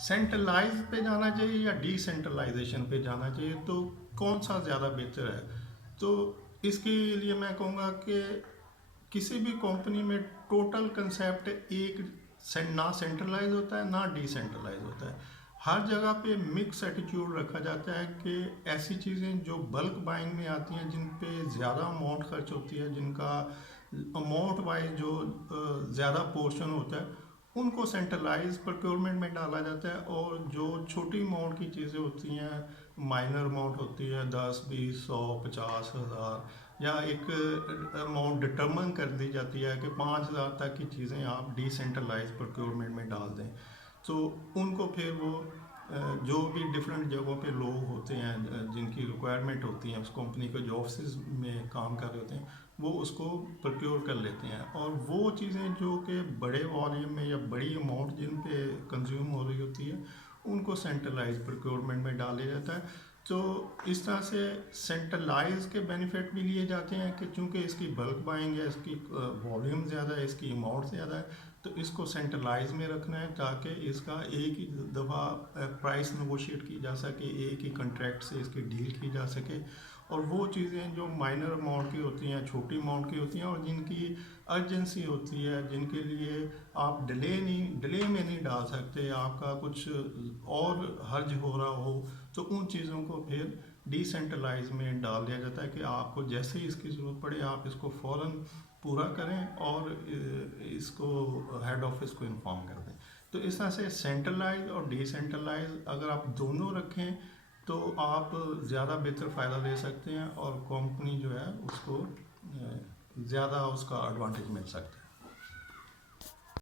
Centralise पे जाना चाहिए या डिसेंट्रलाइजेशन पे जाना चाहिए, तो कौन सा ज़्यादा बेहतर है? तो इसके लिए मैं कहूँगा कि किसी भी कंपनी में टोटल कंसेप्ट एक ना सेंट्रलाइज होता है ना डिसेंट्रलाइज होता है। हर जगह पे मिक्स एटीट्यूड रखा जाता है कि ऐसी चीज़ें जो बल्क बाइंग में आती हैं, जिन पे ज़्यादा अमाउंट खर्च होती है, जिनका अमाउंट वाइज जो ज़्यादा पोर्शन होता है, उनको सेंट्रलाइज प्रोक्योरमेंट में डाला जाता है। और जो छोटी अमाउंट की चीज़ें होती हैं, माइनर अमाउंट होती है, 10, 20, 100, 50 हज़ार, या एक अमाउंट डिटरमन कर दी जाती है कि 5,000 तक की चीज़ें आप डिसेंट्रलाइज प्रोक्योरमेंट में डाल दें, तो उनको फिर वो जो भी डिफरेंट जगहों पे लोग होते हैं, जिनकी रिक्वायरमेंट होती है उस कंपनी के, जो ऑफिस में काम कर रहे होते हैं, वो उसको प्रोक्योर कर लेते हैं। और वो चीज़ें जो कि बड़े वॉल्यूम में या बड़ी अमाउंट जिन पे कंज्यूम हो रही होती है, उनको सेंट्रलाइज प्रोक्योरमेंट में डाल दिया जाता है। तो इस तरह से सेंट्रलाइज के बेनिफिट भी लिए जाते हैं कि चूँकि इसकी बल्क बाइंग है, इसकी वॉल्यूम ज़्यादा है, इसकी अमाउंट ज़्यादा है, तो इसको सेंट्रलाइज में रखना है ताकि इसका एक ही दफ़ा प्राइस नेगोशिएट की जा सके, एक ही कंट्रैक्ट से इसकी डील की जा सके। और वो चीज़ें जो माइनर अमाउंट की होती हैं, छोटी अमाउंट की होती हैं, और जिनकी अर्जेंसी होती है, जिनके लिए आप डिले में नहीं डाल सकते, आपका कुछ और हर्ज हो रहा हो, तो उन चीज़ों को फिर डिसेंट्रलाइज में डाल दिया जाता है कि आपको जैसे ही इसकी ज़रूरत पड़े आप इसको फ़ौरन पूरा करें और इसको हेड ऑफिस को इन्फॉर्म कर दें। तो इस तरह से सेंट्रलाइज और डिसेंट्रलाइज अगर आप दोनों रखें तो आप ज़्यादा बेहतर फ़ायदा ले सकते हैं, और कंपनी जो है उसको ज़्यादा उसका एडवांटेज मिल सकता है।